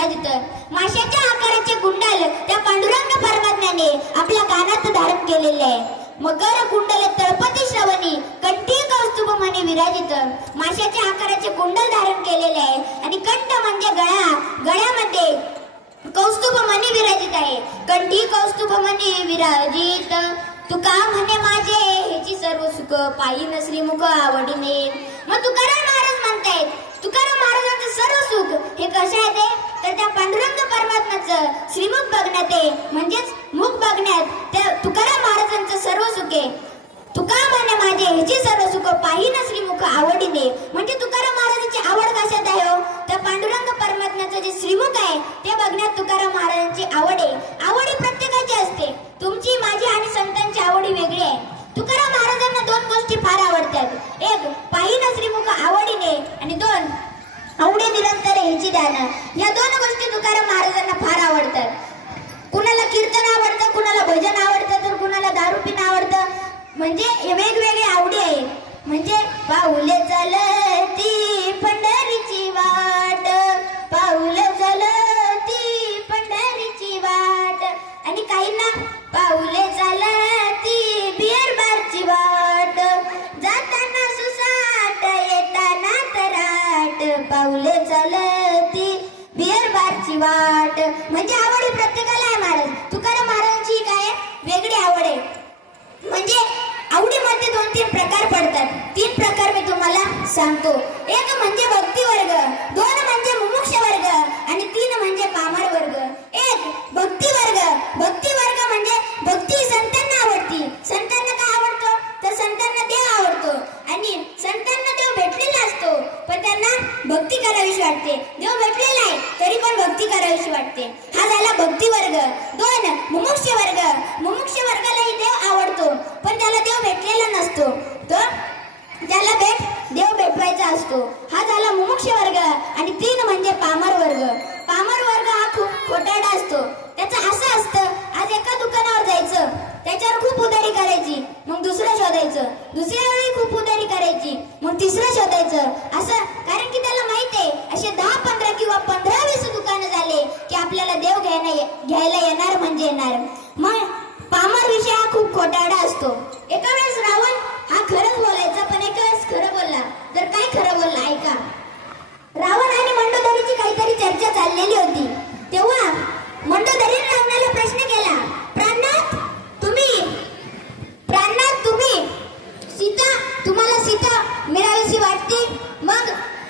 विराजित. माशाच्या आकाराचे कुंडल त्या पांडुरंग परमात्म्याने आपल्या कानात धारण केलेले आहे. मकर कुंडल तळपती श्रवणी कंठी कौस्तुभ म्हणे विराजित. माशाच्या आकाराचे कुंडल धारण केलेले आहे आणि कंठ म्हणजे गळा, गळ्यामध्ये कौस्तुभ मणी विराजित आहे. कंठी कौस्तुभ मणी विराजित. तुका म्हणे माझे हेची सर्व सुख पायीन श्रीमुख आवडीने. मग तुकाराम महाराज म्हणतायत तुकाराम महाराजांचं सर्व सुख हे कसं आहे ते तर त्या पांडुरंग परमात्म्याचं श्रीमुख बघण्यात आहे. म्हणजेच मुख बघण्यात त्या तुकाराम महाराजांचं सर्व सुख आहे. तुका म्हणे माझे ह्याची सर्व सुख पाहिन श्रीमुख आवडीने. म्हणजे तुकाराम महाराजांची आवड कशात आहे हो त्या पांडुरंग परमात्म्याचं जे श्रीमुख आहे ते बघण्यात तुकाराम महाराजांची आवड आहे. आवडी प्रत्येकाची असते. तुमची माझी आणि संतांची आवडी वेगळी आहे. तुकाराम महाराजांना दोन गोष्टी फार आवडतात. एक पाहिन श्रीमुख आवडीने आणि दोन आवडे निरंतर ह्याची ध्यान. या दोन गोष्टी तुकाराम महाराजांना फार आवडतात. कुणाला कीर्तन आवडतं, कुणाला भजन आवडतं, तर कुणाला दारू पिणं आवडतं. म्हणजे वेगवेगळे आवडी आहेत. म्हणजे पाऊले चालती पंढरीची वाट, पाऊल चालती पंढरीची वाट. आणि काहींना पाऊले चालती बिअर बारची वाट, जाताना सुसाट येताना तराट, पाऊले चालती बिअर बारची वाट. म्हणजे आवडी प्रत्येकाला आहे महाराज. तुकाराम महाराजांची काय वेगळी आवड आहे. म्हणजे आवडीमध्ये 2-3 प्रकार पडतात. 3 प्रकार मी तुम्हाला सांगतो. एक म्हणजे भक्ती वर्ग, 2 म्हणजे मुमुक्ष वर्ग आणि 3 म्हणजे पामर वर्ग. एक भक्ती वर्ग. भक्ती वर्ग म्हणजे भक्ती संतांना आवडती. संतांना काय आवडतं तर संतांना देव आवडतो आणि संतांना देव भेटलेला असतो पण त्यांना भक्ती करावीशी वाटते. देव भेटलेला आहे तरी पण भक्ती करावीशी वाटते. हा झाला भक्ती वर्ग. 2 मुमुक्ष वर्ग. मुमुक्ष वर्गालाही देव आवडतो पण त्याला देव भेटलेला नसतो. तर त्याला देव भेटवायचा असतो. हा झाला मुमुक्ष वर्ग. आणि 3 म्हणजे पामर वर्ग. पामर वर्ग हा खूप खोटारडा असतो. त्याचं असं असतं आज एका दुकानावर जायचं, त्याच्यावर खूप उधारी करायची, मग दुसरं शोधायचं, दुसऱ्या वेळी खूप उधारी करायची, मग तिसरं शोधायचं. असं कारण की त्याला माहित आहे असे 10-15 किंवा 15-20 दुकानं झाले की आपल्याला देव घ्यायला येणार म्हणजे येणार. मग पामर विषय हा खूप खोटारडा असतो. एका वेळेस रावण हा खरंच बोलायचा पण एका वेळेस खरं बोलला. तर काय खरं बोलला ऐका. रावण आणि मंडोदरीची काहीतरी चर्चा चाललेली होती. तेव्हा मंडोदरीने रावणाला प्रश्न केला, प्राणनाथ तुम्ही तुम्हाला सीता मिळावीशी वाटते. मग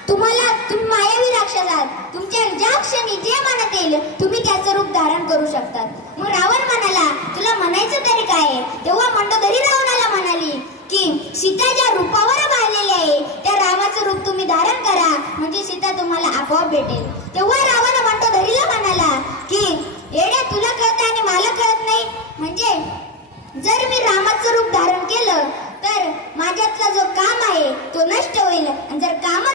तुम्ही मायावी राक्षस आहात. तुमच्या ज्या क्षणी जे मनात येईल तुम्ही त्याचं रूप धारण करू शकतात. मग रावण म्हणाला तुला म्हणायचं तरी काय. तेव्हा मंडोदरी रावणाला म्हणाली की सीता ज्या रूपावर बाळलेली आहे त्या रामाचं रूप तुम्ही धारण करा म्हणजे सीता तुम्हाला आपोआप भेटेल. तेव्हा रावण मंडोदरीला म्हणाला की येड्या तुला कळत आणि मला कळत नाही. म्हणजे जर मी रामाचं रूप धारण केलं तर माझ्यातला जो काम आहे तो नष्ट होईल आणि जर काम